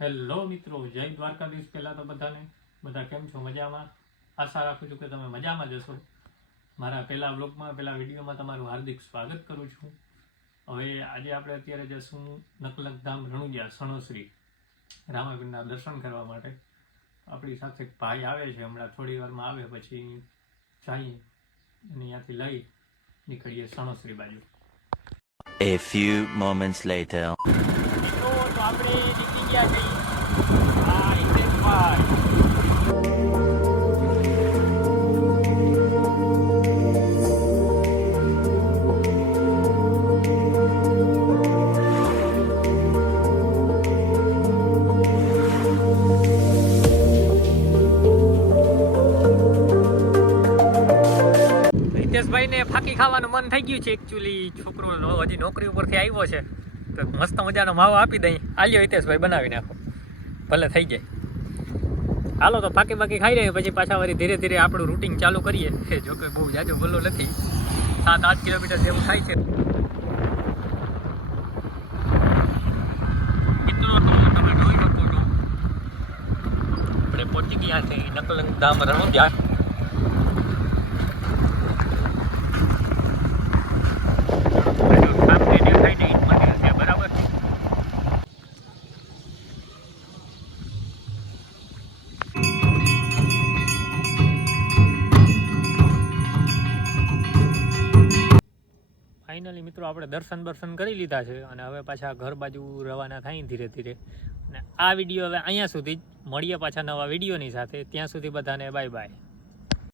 Hello મિત્રો, જય દ્વારકાધીશ. પહેલાં તો બધા કેમ છો? મજામાં? આશા રાખું છું કે તમે મજામાં જશો. મારા પહેલા વ્લોગમાં, પહેલા વિડીયોમાં તમારું હાર્દિક સ્વાગત કરું છું. હવે આજે આપણે અત્યારે જશું નકલકધામ રણુજા સણોસરી રામાપીરના દર્શન કરવા માટે. આપણી સાથે એક ભાઈ આવે છે, હમણાં થોડી વારમાં આવે, પછી જઈએ અને અહીંયાથી લઈ નીકળીએ સણોસરી બાજુ. A few moments later. તો આપણે નીકળી ગયા છીએ. હા, હિતેશભાઈ. હિતેશભાઈને ફાકી ખાવાનું મન થઈ ગયું છે. એકચ્યુઅલી છોકરો હજી નોકરી ઉપરથી આવ્યો છે, તો મસ્ત મજાનો માવો આપી દઈ. આલ્યો હિતેશભાઈ, બનાવી નાખો, ભલે થઈ જાય. હાલો તો ફાકી ખાઈ રહીએ, પછી પાછા વળી ધીરે ધીરે આપણું રૂટિંગ ચાલુ કરીએ. જો કે બહુ જાજો ભલો નથી, 7-8 કિલોમીટર જેવું થાય છે. મિત્રો તો તમે જોઈ શકો છો, આપણે પહોંચી ગયા છે નકલકધામ રણુજા. ફાઇનલી મિત્રો આપણે દર્શન કરી લીધા છે અને હવે પાછા ઘર બાજુ રવાના થાય ધીરે ધીરે. અને આ વિડીયો હવે અહીંયા સુધી જ. મળીએ પાછા નવા વિડીયોની સાથે. ત્યાં સુધી બધાને બાય બાય.